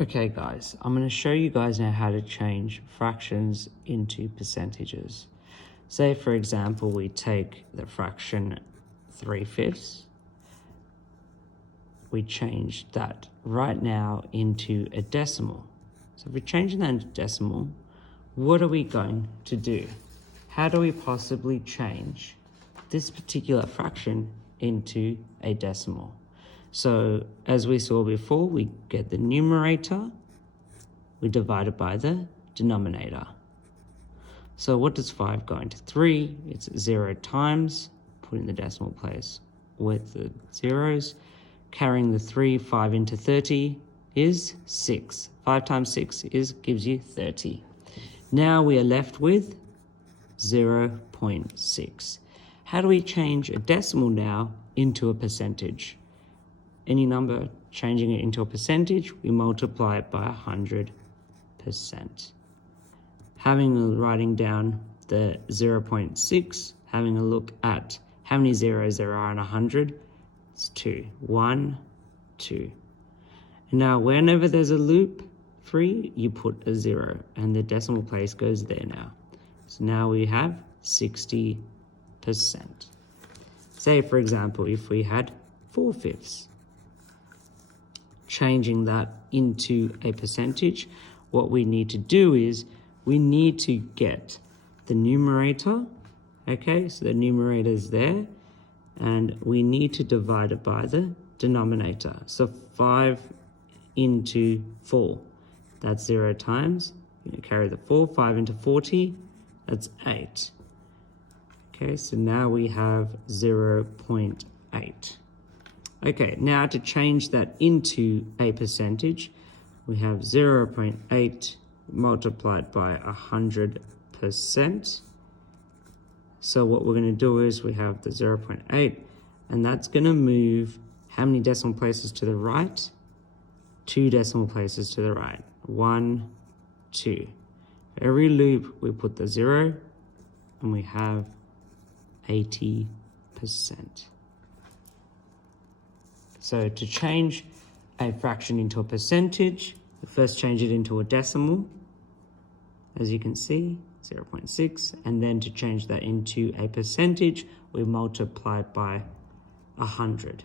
Okay guys, I'm going to show you guys now how to change fractions into percentages. Say for example we take the fraction 3/5. We change that right now into a decimal. So if we're changing that into decimal, what are we going to do? How do we possibly change this particular fraction into a decimal? So as we saw before, we get the numerator, we divide it by the denominator. So what does 5 go into 3? It's 0 times, put in the decimal place with the zeros. Carrying the 3, 5 into 30 is 6. 5 times 6 gives you 30. Now we are left with 0.6. How do we change a decimal now into a percentage? Any number, changing it into a percentage, we multiply it by 100%. Writing down the 0.6, having a look at how many zeros there are in 100, it's 2. 1, 2. Now, whenever there's a loop free, you put a 0, and the decimal place goes there now. So now we have 60%. Say, for example, if we had 4/5. Changing that into a percentage, what we need to do is we need to get the numerator, okay, so the numerator is there, and we need to divide it by the denominator. So 5 into 4, that's 0 times, you're going to carry the 4, 5 into 40, that's 8. Okay, so now we have 0.8. Okay, now to change that into a percentage, we have 0.8 multiplied by 100%. So what we're going to do is we have the 0.8, and that's going to move how many decimal places to the right? 2 decimal places to the right. 1, 2. For every loop, we put the 0, and we have 80%. So to change a fraction into a percentage, we first change it into a decimal, as you can see, 0.6, and then to change that into a percentage, we multiply it by 100.